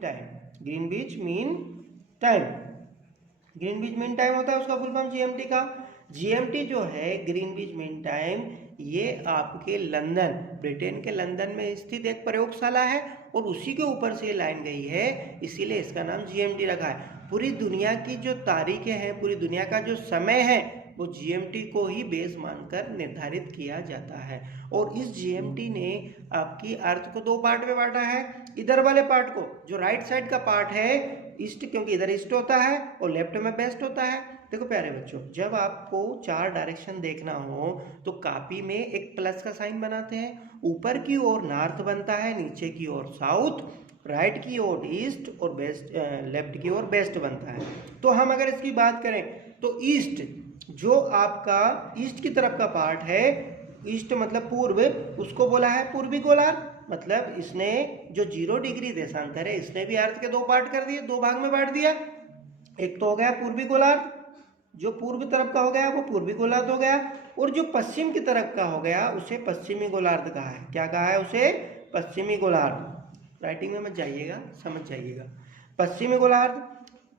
Time, Greenwich mean time, Greenwich mean time होता है उसका फुल फॉर्म जीएमटी का। जीएमटी जो है ग्रीनविच मीन टाइम, ये आपके लंदन, ब्रिटेन के लंदन में स्थित एक प्रयोगशाला है और उसी के ऊपर से लाइन गई है, इसीलिए इसका नाम जीएमटी रखा है। पूरी दुनिया की जो तारीखें हैं, पूरी दुनिया का जो समय है, वो जीएमटी को ही बेस मानकर निर्धारित किया जाता है। और इस जीएमटी ने आपकी अर्थ को 2 पार्ट में बांटा है। इधर वाले पार्ट को, जो राइट साइड का पार्ट है, ईस्ट, क्योंकि इधर ईस्ट होता है और लेफ्ट में वेस्ट होता है। देखो प्यारे बच्चों, जब आपको 4 डायरेक्शन देखना हो तो कॉपी में एक प्लस का साइन बनाते हैं। ऊपर की ओर नॉर्थ बनता है, नीचे की ओर साउथ, राइट की ओर ईस्ट और वेस्ट, लेफ्ट की ओर वेस्ट बनता है। तो हम अगर इसकी बात करें तो ईस्ट, जो आपका ईस्ट की तरफ का पार्ट है, ईस्ट मतलब पूर्व, उसको बोला है पूर्वी गोलार्ध। मतलब इसने जो 0 डिग्री देशांतर है, इसने भी अर्थ के 2 पार्ट कर दिए, 2 भाग में बांट दिया। एक तो हो गया पूर्वी गोलार्ध, जो पूर्व तरफ का हो गया वो पूर्वी गोलार्ध हो गया, और जो पश्चिम की तरफ का हो गया उसे पश्चिमी गोलार्ध कहा है। क्या कहा है उसे? पश्चिमी गोलार्ध। राइटिंग में मत जाइएगा, समझ जाइएगा। पश्चिमी गोलार्ध,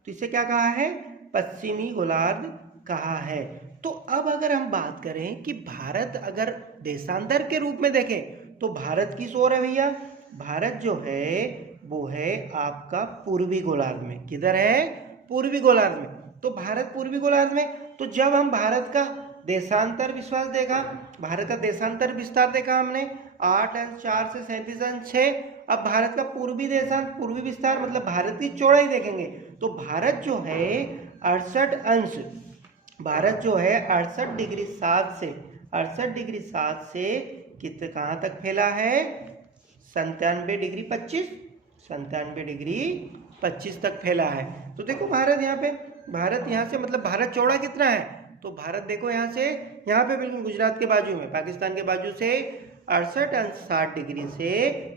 तो इसे क्या कहा है? पश्चिमी गोलार्ध कहा है। तो अब अगर हम बात करें कि भारत अगर देशांतर के रूप में देखें तो भारत किस ओर है भैया? भारत जो है वो है आपका पूर्वी गोलार्ध में। किधर है? पूर्वी गोलार्ध में। तो भारत पूर्वी गोलार्ध में, तो जब हम भारत का देशांतर विश्वास देखा, भारत का देशांतर विस्तार देखा हमने, 8 अंश 4 से 37 अंश 6। अब भारत का पूर्वी देशांतर, पूर्वी विस्तार मतलब भारत की चौड़ाई देखेंगे तो भारत जो है 68 अंश, भारत जो है 68 डिग्री 7 से, 68 डिग्री 7 से कितने कहाँ तक फैला है? 97 डिग्री 25, 97 डिग्री 25 तक फैला है। तो देखो भारत यहाँ पे, भारत यहाँ से मतलब भारत चौड़ा कितना है? तो भारत देखो यहाँ से, यहाँ पे बिल्कुल गुजरात के बाजू में, पाकिस्तान के बाजू से 68 अंश 60 डिग्री से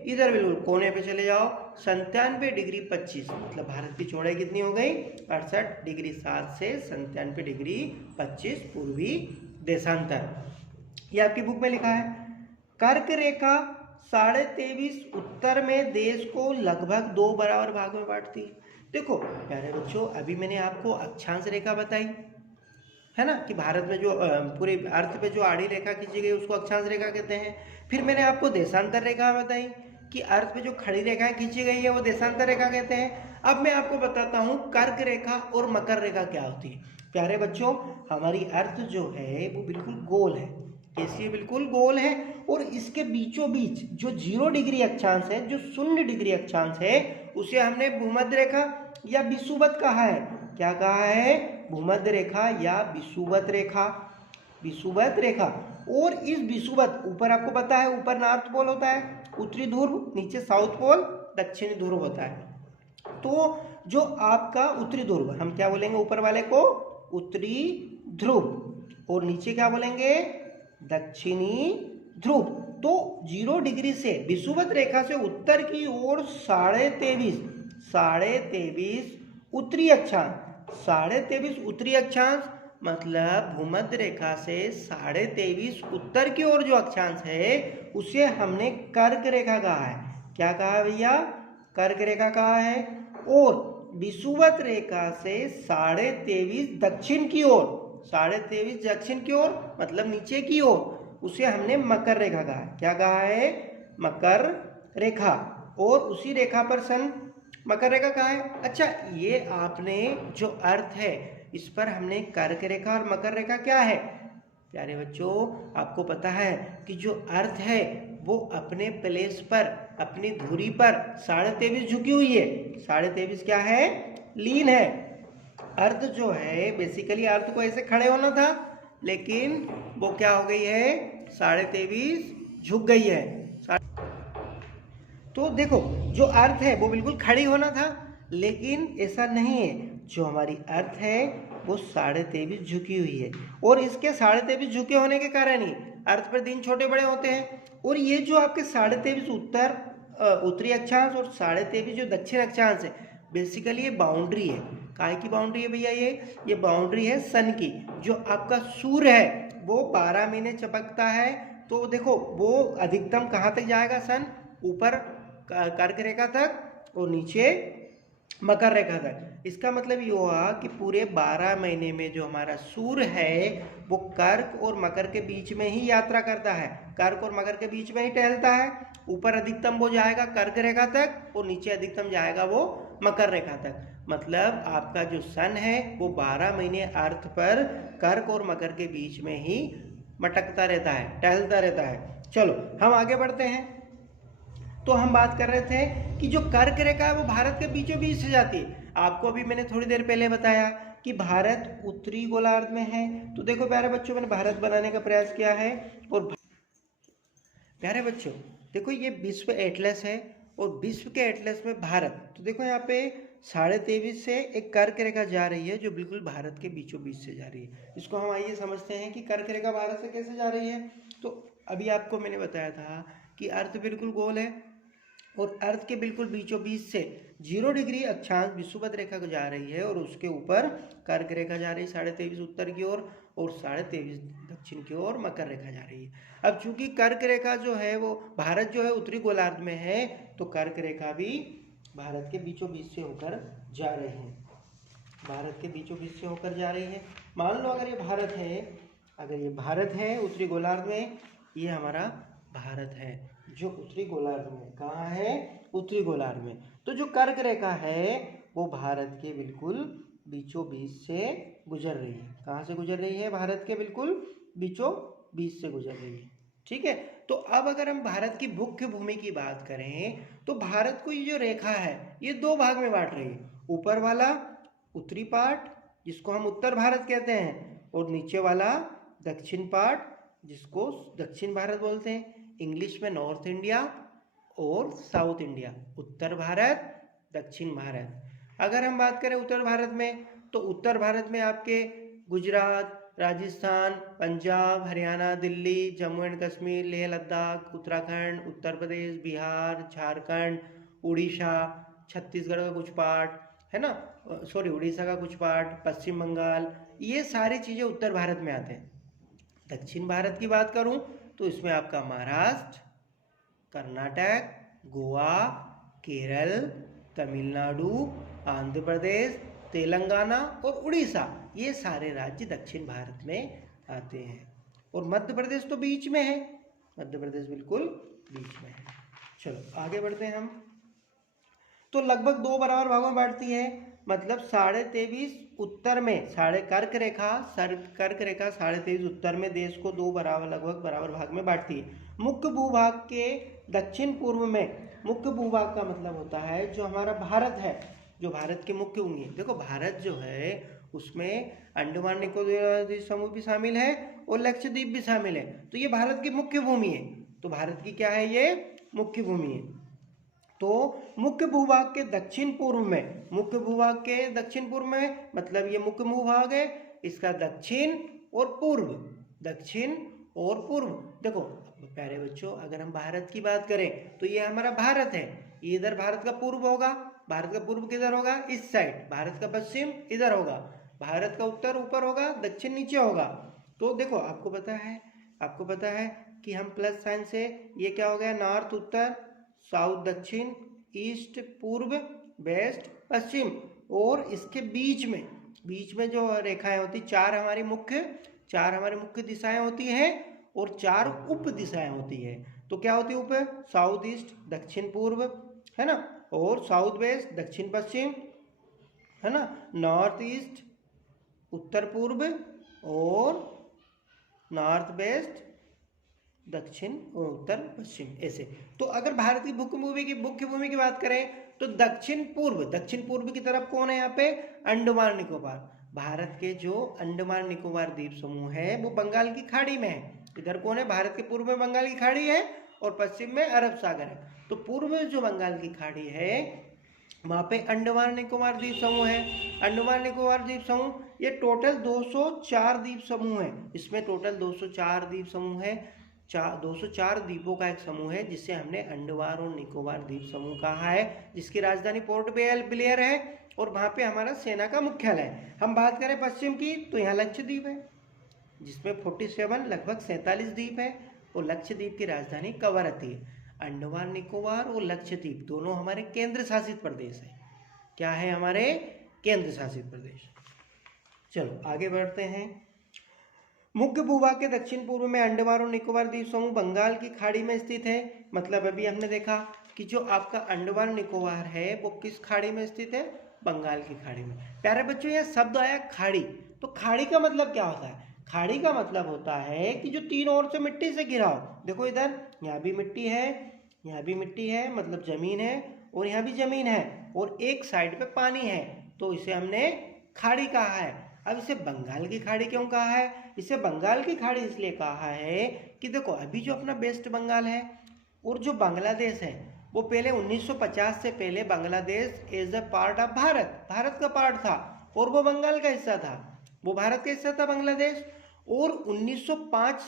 इधर बिल्कुल कोने पे चले जाओ 97 डिग्री 25, मतलब भारत की चौड़ाई कितनी हो गई? 68 डिग्री 7 से 97 डिग्री 25 पूर्वी देशांतर। ये आपकी बुक में लिखा है। कर्क रेखा 23.5 उत्तर में देश को लगभग 2 बराबर भाग में बांटती है। देखो प्यारे बच्चों, अभी मैंने आपको अक्षांश रेखा बताई है ना, कि भारत में जो पूरे अर्थ पे जो आड़ी रेखा खींची गई उसको अक्षांश रेखा कहते हैं। फिर मैंने आपको देशांतर रेखा बताई कि अर्थ पे जो खड़ी रेखाएं खींची गई है वो देशांतर रेखा कहते हैं। अब मैं आपको बताता हूँ कर्क रेखा और मकर रेखा क्या होती है। प्यारे बच्चों, हमारी अर्थ जो है वो बिल्कुल गोल है। कैसी है? बिल्कुल गोल है। और इसके बीचों बीच जो 0 डिग्री अक्षांश है, जो 0 डिग्री अक्षांश है, उसे हमने भूमध्य रेखा या विषुवत कहा है। क्या कहा है? भूमध्य रेखा या विषुवत रेखा, विषुवत रेखा। और इस विषुवत, ऊपर आपको पता है ऊपर नॉर्थ पोल होता है, उत्तरी ध्रुव, नीचे साउथ पोल, दक्षिणी ध्रुव होता है। तो जो आपका उत्तरी ध्रुव, हम क्या बोलेंगे ऊपर वाले को? उत्तरी ध्रुव, और नीचे क्या बोलेंगे? दक्षिणी ध्रुव। तो 0 डिग्री से विषुवत रेखा से उत्तर की ओर 23.5 उत्तरी अक्षांश, 23.5 उत्तरी अक्षांश, मतलब भूमध्य रेखा से 23.5 उत्तर की ओर जो अक्षांश है उसे हमने कर्क रेखा कहा है। क्या कहा है भैया? कर्क रेखा कहा है। और विषुवत रेखा से 23.5 दक्षिण की ओर, 23.5 दक्षिण की ओर मतलब नीचे की ओर, उसे हमने मकर रेखा कहा है। क्या कहा है? मकर रेखा। और उसी रेखा पर सन मकर रेखा कहा है। अच्छा, ये आपने जो अर्थ है इस पर हमने कर्क रेखा और मकर रेखा क्या है? प्यारे बच्चों, आपको पता है कि जो अर्थ है वो अपने प्लेस पर, अपनी धुरी पर 23.5 झुकी हुई है। 23.5 क्या है? लीन है। अर्थ जो है बेसिकली अर्थ को ऐसे खड़े होना था, लेकिन वो क्या हो गई है? 23.5 झुक गई है। तो देखो, जो अर्थ है वो बिल्कुल खड़ी होना था, लेकिन ऐसा नहीं है। जो हमारी अर्थ है वो 23.5 झुकी हुई है, और इसके 23.5 झुके होने के कारण ही अर्थ पर दिन छोटे बड़े होते हैं। और ये जो आपके 23.5 उत्तरी अक्षांश और 23.5 जो दक्षिण अक्षांश है, बेसिकली ये बाउंड्री है। काय की बाउंड्री है भैया? ये बाउंड्री है सन की। जो आपका सूर्य है वो 12 महीने चमकता है, तो देखो वो अधिकतम कहाँ तक जाएगा? सन ऊपर कर्क रेखा तक, और नीचे मकर रेखा तक। इसका मतलब ये हुआ कि पूरे 12 महीने में जो हमारा सूर्य है वो कर्क और मकर के बीच में ही यात्रा करता है, कर्क और मकर के बीच में ही टहलता है। ऊपर अधिकतम वो जाएगा कर्क रेखा तक और नीचे अधिकतम जाएगा वो मकर रेखा तक। मतलब आपका जो सन है वो 12 महीने अर्थ पर कर्क और मकर के बीच में ही मटकता रहता है, टहलता रहता है। चलो हम आगे बढ़ते हैं। तो हम बात कर रहे थे कि जो कर्क रेखा है वो भारत के बीचों बीच से जाती है। आपको अभी मैंने थोड़ी देर पहले बताया कि भारत उत्तरी गोलार्ध में है। तो देखो प्यारे बच्चों, मैंने भारत बनाने का प्रयास किया है। और प्यारे बच्चों देखो, ये विश्व एटलस है और विश्व के एटलस में भारत, तो देखो यहाँ पे 23.5 से एक कर्क रेखा जा रही है जो बिल्कुल भारत के बीचों बीच से जा रही है। इसको हम आइए समझते हैं कि कर्क रेखा भारत से कैसे जा रही है। तो अभी आपको मैंने बताया था कि अर्थ बिल्कुल गोल है और अर्थ के बिल्कुल बीचों बीच से 0 डिग्री अक्षांश विषुवत रेखा को जा रही है और उसके ऊपर कर्क रेखा जा रही है 23.5 उत्तर की ओर और 23.5 दक्षिण की ओर मकर रेखा जा रही है। अब चूंकि कर्क रेखा जो है वो भारत जो है उत्तरी गोलार्ध में है, तो कर्क रेखा भी भारत के बीचों बीच से होकर जा रही है, भारत के बीचों बीच से होकर जा रही है। मान लो अगर ये भारत है, अगर ये भारत है उत्तरी गोलार्ध में, ये हमारा भारत है जो उत्तरी गोलार्ध में, कहाँ है? उत्तरी गोलार्ध में। तो जो कर्क रेखा है वो भारत के बिल्कुल बीचों बीच से गुजर रही है। कहाँ से गुजर रही है? भारत के बिल्कुल बीचों बीच से गुजर रही है। ठीक है। तो अब अगर हम भारत की मुख्य भूमि की बात करें तो भारत को ये जो रेखा है ये 2 भाग में बांट रही है। ऊपर वाला उत्तरी पार्ट जिसको हम उत्तर भारत कहते हैं और नीचे वाला दक्षिण पार्ट जिसको दक्षिण भारत बोलते हैं। इंग्लिश में नॉर्थ इंडिया और साउथ इंडिया, उत्तर भारत दक्षिण भारत। अगर हम बात करें उत्तर भारत में, तो उत्तर भारत में आपके गुजरात, राजस्थान, पंजाब, हरियाणा, दिल्ली, जम्मू एंड कश्मीर, लेह लद्दाख, उत्तराखंड, उत्तर प्रदेश, बिहार, झारखंड, उड़ीसा, छत्तीसगढ़ का कुछ पार्ट है ना, सॉरी उड़ीसा का कुछ पार्ट, पश्चिम बंगाल, ये सारी चीज़ें उत्तर भारत में आते हैं। दक्षिण भारत की बात करूं तो इसमें आपका महाराष्ट्र, कर्नाटक, गोवा, केरल, तमिलनाडु, आंध्र प्रदेश, तेलंगाना और उड़ीसा, ये सारे राज्य दक्षिण भारत में आते हैं। और मध्य प्रदेश तो बीच में है, मध्य प्रदेश बिल्कुल बीच में है। चलो आगे बढ़ते हैं हम। तो लगभग 2 बराबर भागों में बांटती है, मतलब 23.5 उत्तर में, कर्क रेखा 23.5 उत्तर में देश को 2 बराबर लगभग बराबर भाग में बांटती है। मुख्य भूभाग के दक्षिण पूर्व में, मुख्य भूभाग का मतलब होता है जो हमारा भारत है, जो भारत की मुख्य भूमि है। देखो भारत जो है उसमें अंडमान निकोबार द्वीप समूह भी शामिल है और लक्षद्वीप भी शामिल है। तो ये भारत की मुख्य भूमि है। तो भारत की क्या है? ये मुख्य भूमि है। तो मुख्य भूभाग के दक्षिण पूर्व में, मुख्य भूभाग के दक्षिण पूर्व में मतलब ये मुख्य भूभाग है, इसका दक्षिण और पूर्व, दक्षिण और पूर्व। देखो प्यारे बच्चों, अगर हम भारत की बात करें तो ये हमारा भारत है, ये इधर भारत का पूर्व होगा। भारत का पूर्व किधर होगा? इस साइड। भारत का पश्चिम इधर होगा। भारत का उत्तर ऊपर होगा, दक्षिण नीचे होगा। तो देखो आपको पता है कि हम प्लस साइन से, ये क्या हो गया? नॉर्थ उत्तर, साउथ दक्षिण, ईस्ट पूर्व, वेस्ट पश्चिम, और इसके बीच में जो रेखाएं होती, चार हमारी मुख्य दिशाएं होती हैं और 4 उप दिशाएं होती है। तो क्या होती है उप? साउथ ईस्ट दक्षिण पूर्व है ना, और साउथ वेस्ट दक्षिण पश्चिम है ना, नॉर्थ ईस्ट उत्तर पूर्व और नॉर्थ वेस्ट दक्षिण और उत्तर पश्चिम, ऐसे। तो अगर भारत की मुख्य भूमि की बात करें तो दक्षिण पूर्व की तरफ कौन है? यहाँ पे अंडमान निकोबार। भारत के जो अंडमान निकोबार द्वीप समूह है वो बंगाल की खाड़ी में है। इधर कौन है? भारत के पूर्व में बंगाल की खाड़ी है और पश्चिम में अरब सागर है। तो पूर्व में जो बंगाल की खाड़ी है वहाँ पे अंडमान निकोबार द्वीप समूह है। अंडमान निकोबार द्वीप समूह ये टोटल 204 द्वीप समूह है। इसमें टोटल 204 द्वीप समूह है। 204 द्वीपों का एक समूह है जिसे हमने अंडमान और निकोबार द्वीप समूह कहा है, जिसकी राजधानी पोर्ट ब्लेयर है और वहाँ पे हमारा सेना का मुख्यालय है। हम बात करें पश्चिम की तो यहाँ लक्षद्वीप है जिसमें 47 लगभग 47 द्वीप है और लक्षद्वीप की राजधानी कवरत्ती है। अंडमान निकोबार और लक्षद्वीप दोनों हमारे केंद्र शासित प्रदेश है। क्या है? हमारे केंद्र शासित प्रदेश। चलो आगे बढ़ते हैं। मुख्य भूभाग के दक्षिण पूर्व में अंडमान और निकोबार द्वीप समूह बंगाल की खाड़ी में स्थित है। मतलब अभी हमने देखा कि जो आपका अंडमान निकोबार है वो किस खाड़ी में स्थित है? बंगाल की खाड़ी में। प्यारे बच्चों, यह शब्द आया खाड़ी, तो खाड़ी का मतलब क्या होता है? खाड़ी का मतलब होता है कि जो तीनों ओर से मिट्टी से घिरा हो। देखो इधर, यहाँ भी मिट्टी है, यहाँ भी मिट्टी है, मतलब जमीन है, और यहाँ भी जमीन है, और एक साइड पे पानी है, तो इसे हमने खाड़ी कहा है। अब इसे बंगाल की खाड़ी क्यों कहा है? इसे बंगाल की खाड़ी इसलिए कहा है कि देखो अभी जो अपना वेस्ट बंगाल है और जो बांग्लादेश है, वो पहले 1950 से पहले Bangladesh as a part of Bharat का पार्ट था, और वो बंगाल का हिस्सा था, वो भारत का हिस्सा था बांग्लादेश। और 1905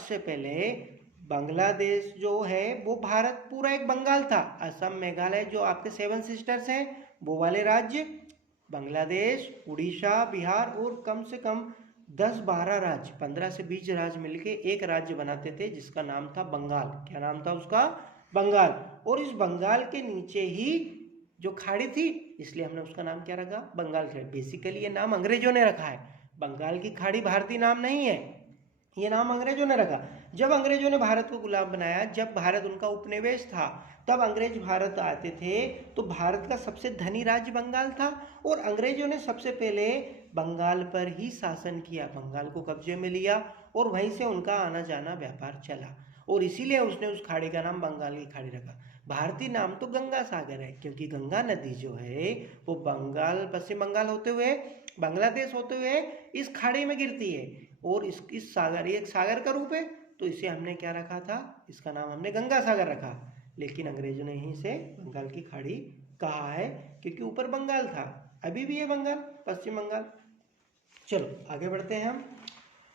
से पहले बांग्लादेश जो है वो भारत पूरा एक बंगाल था। असम, मेघालय जो आपके 7 सिस्टर्स हैं, वो वाले राज्य, बांग्लादेश, उड़ीसा, बिहार, और कम से कम 10-12 राज्य, 15 से 20 राज्य मिलके एक राज्य बनाते थे जिसका नाम था बंगाल। क्या नाम था उसका? बंगाल। और इस बंगाल के नीचे ही जो खाड़ी थी, इसलिए हमने उसका नाम क्या रखा? बंगाल खाड़ी। बेसिकली ये नाम अंग्रेजों ने रखा है। बंगाल की खाड़ी भारतीय नाम नहीं है, ये नाम अंग्रेजों ने रखा। जब अंग्रेजों ने भारत को गुलाम बनाया, जब भारत उनका उपनिवेश था, तब अंग्रेज भारत आते थे, तो भारत का सबसे धनी राज्य बंगाल था, और अंग्रेजों ने सबसे पहले बंगाल पर ही शासन किया, बंगाल को कब्जे में लिया, और वहीं से उनका आना जाना व्यापार चला, और इसीलिए उसने उस खाड़ी का नाम बंगाल की खाड़ी रखा। भारतीय नाम तो गंगा सागर है, क्योंकि गंगा नदी जो है वो बंगाल, पश्चिम बंगाल होते हुए, बांग्लादेश होते हुए इस खाड़ी में गिरती है, और इस सागर, ये एक सागर का रूप है, तो इसे हमने क्या रखा था? इसका नाम हमने गंगा सागर रखा। लेकिन अंग्रेजों ने ही इसे बंगाल की खाड़ी कहा है, क्योंकि ऊपर बंगाल था, अभी भी है बंगाल, पश्चिम बंगाल। चलो आगे बढ़ते हैं हम।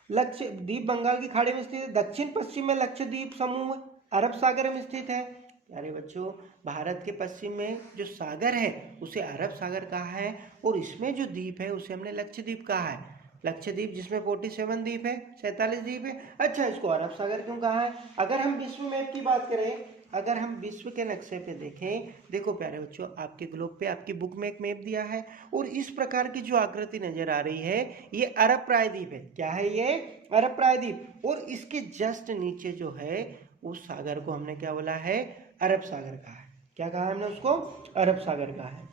लक्षद्वीप बंगाल की खाड़ी में स्थित है। दक्षिण पश्चिम में लक्षद्वीप समूह अरब सागर में स्थित है। प्यारे बच्चों, भारत के पश्चिम में जो सागर है उसे अरब सागर कहा है, और इसमें जो द्वीप है उसे हमने लक्षद्वीप कहा है। लक्षद्वीप जिसमें 47 द्वीप है, 47 द्वीप है। अच्छा, इसको अरब सागर क्यों कहा है? अगर हम विश्व मैप की बात करें, अगर हम विश्व के नक्शे पे देखें, देखो प्यारे बच्चों, आपके ग्लोब पे आपकी बुक में एक मैप दिया है, और इस प्रकार की जो आकृति नजर आ रही है, ये अरब प्रायद्वीप है। क्या है ये? अरब प्रायद्वीप। और इसके जस्ट नीचे जो है उस सागर को हमने क्या बोला है? अरब सागर कहा है। क्या कहा है हमने उसको? अरब सागर कहा है।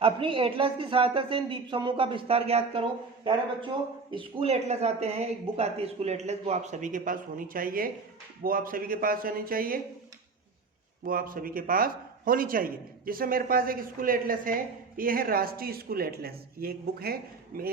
अपनी एटलस की सहायता से इन द्वीप समूह का विस्तार ज्ञात करो। प्यारे बच्चों, स्कूल एटलस आते हैं, एक बुक आती है स्कूल एटलस, वो आप सभी के पास होनी चाहिए, वो आप सभी के पास होनी चाहिए, वो आप सभी के पास होनी चाहिए। जैसे मेरे पास एक स्कूल एटलस है, ये है राष्ट्रीय स्कूल एटलस, ये एक बुक है,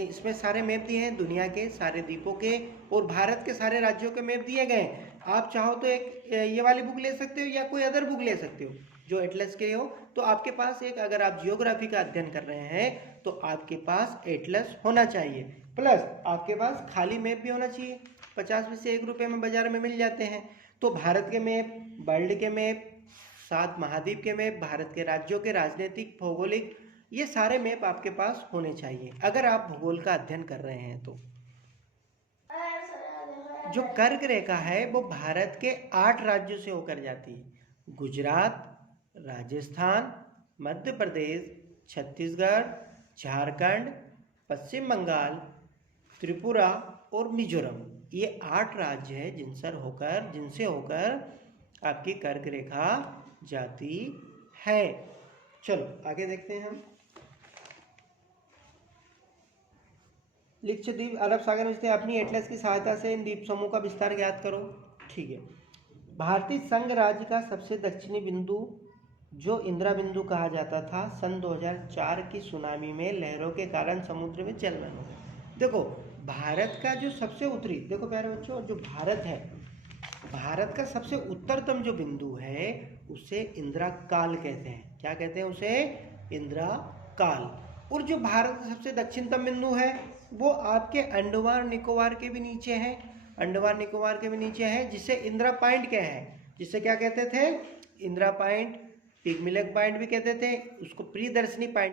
इसमें सारे मैप दिए हैं दुनिया के सारे द्वीपों के, और भारत के सारे राज्यों के मैप दिए गए हैं। आप चाहो तो एक ये वाली बुक ले सकते हो, या कोई अदर बुक ले सकते हो जो एटलस के हो। तो आपके पास एक, अगर आप जियोग्राफी का अध्ययन कर रहे हैं तो आपके पास एटलस होना चाहिए, प्लस आपके पास खाली मैप भी होना चाहिए। 50 में से 1 रुपये में बाजार में मिल जाते हैं। तो भारत के मैप, वर्ल्ड के मैप, 7 महाद्वीप के मैप, भारत के राज्यों के राजनीतिक, भौगोलिक, ये सारे मैप आपके पास होने चाहिए अगर आप भूगोल का अध्ययन कर रहे हैं। तो जो कर्क रेखा है वो भारत के 8 राज्यों से होकर जाती है। गुजरात, राजस्थान, मध्य प्रदेश, छत्तीसगढ़, झारखंड, पश्चिम बंगाल, त्रिपुरा और मिजोरम, ये 8 राज्य है जिनसे होकर आपकी कर्क रेखा जाती है। चलो आगे देखते हैं हम। लक्षद्वीप अरब सागर में स्थित, अपनी एटलस की सहायता से इन द्वीप समूह का विस्तार ज्ञात करो। ठीक है। भारतीय संघ राज्य का सबसे दक्षिणी बिंदु जो इंदिरा बिंदु कहा जाता था, सन 2004 की सुनामी में लहरों के कारण समुद्र में चलमान हो गया। देखो भारत का जो सबसे उत्तरी, देखो प्यारे बच्चों, जो भारत है, भारत का सबसे उत्तरतम जो बिंदु है उसे इंदिरा काल कहते हैं। क्या कहते हैं उसे? इंदिरा काल। और जो भारत का सबसे दक्षिणतम बिंदु है वो आपके अंडमान निकोबार के भी नीचे है, अंडमान निकोबार के भी नीचे है, जिसे इंदिरा पॉइंट क्या है, जिसे क्या कहते थे? Indira point, pygmy lake point भी कहते थे, उसको प्रियदर्शनी पॉइंट